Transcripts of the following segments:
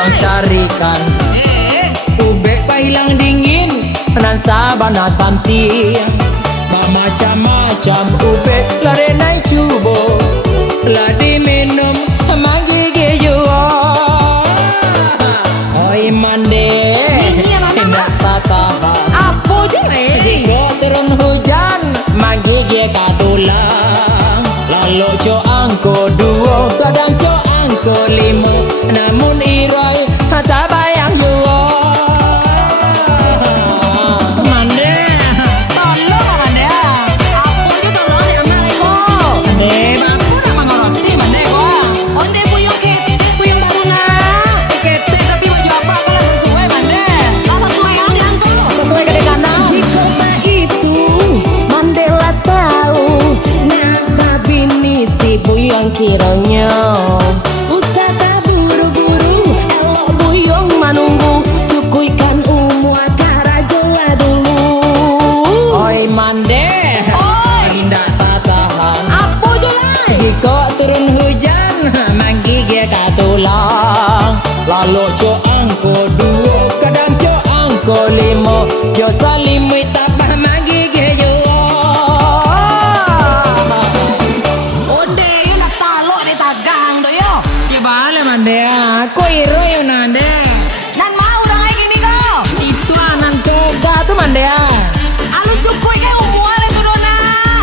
tolong carikan ube pailang dingin nan sabana santi macam-macam ube lare naik cubo lah diminum manggigi jua oi mande hendak tahan Apa je jika turun hujan manggigi katulang lalu co angko dua kadang co angko lima namun irai tak bayang jua mande tolong mande. Apa je tolong ni anak eko. mande Aku nak makan roti mande ko. Onde puyung kete puyung baru na. Kete tapi baju apa kalau sesuai mande. Apa sesuai kan tu? sesuai kadang-kadang Di kota itu Mandela tahu nama bini si Buyong kiranya usah tak buru-buru elok Buyong menunggu cukuikan akara jola dulu. oi mande Oi. hendak tahan Apa je lai? jika turun hujan manggigi katulang lalu co angko dua kadang co angko lima jo salimui tapah manggigi jua Onde you nak talok di tagang tu yo. bale mande aku iro yo nande Nan mau dah kayak gini kau. itu anan kega tu mande Alu cukup ke umuan itu dona.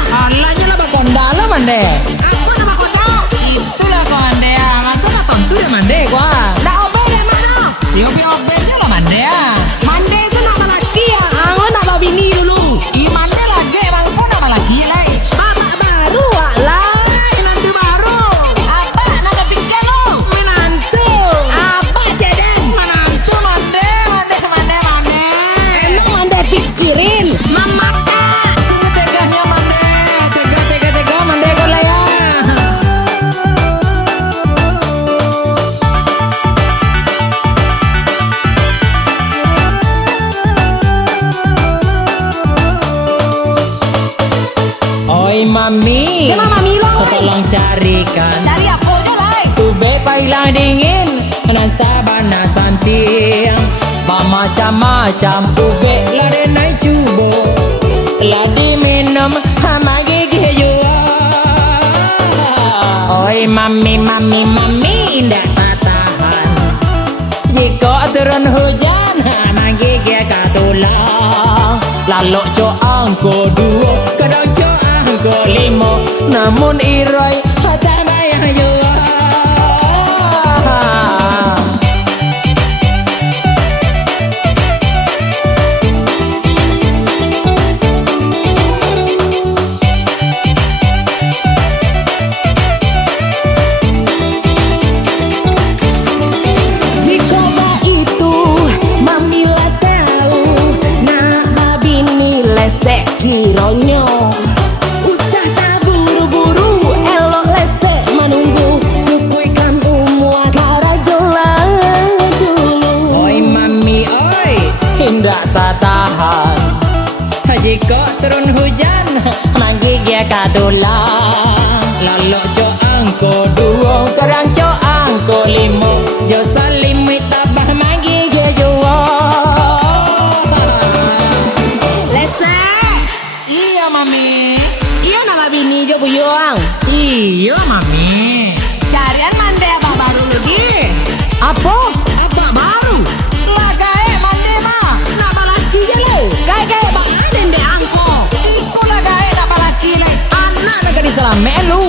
alanya lah bakondala mande Aku nak makan kau. itulah kau mande masa nak tontu ya mande gua Dah obeng dari mana? tiopi-opinya lah mande Mande itu nama laki ya. Aku nak bawa bini dulu. i mande lagi emang kau nama lagi lah Bapak baru walai. nanti baru Apa nak kepikir lu? menantu Apa ceden? menantu mande Emang mande pikirin. Mama kak. sungguh teganya mande tega mande kau lah ya oi mami Siapa mami lo? tolong carikan Cari apa je lai? ube pailang dingin nan sabana santi macam-macam ube lare naik cubo lah diminum manggigi jua oi mami indah tahan jika turun hujan manggigi katulang lalu co angko dua kadang co angko lima namun irai tak bayang jua Di kota itu Mamila tahu nama bini lesek kiranya usah tak buru-buru elok lesek menunggu cukuikan akara jola dulu. oi mami oi hendak tahan jika turun hujan manggigi katulang lalu co angko dua kadang co angko lima jo salimui tabah manggigi jua Lesek. iya mami Iyo nama bini je Buyong. iya mami Carian mande apa baru lagi? apa Apa baru? Lah gae mande mah. Nama laki je lo. Gae bak ada ndek angko. Itulah gae nama laki le. Anak nak di selame lu.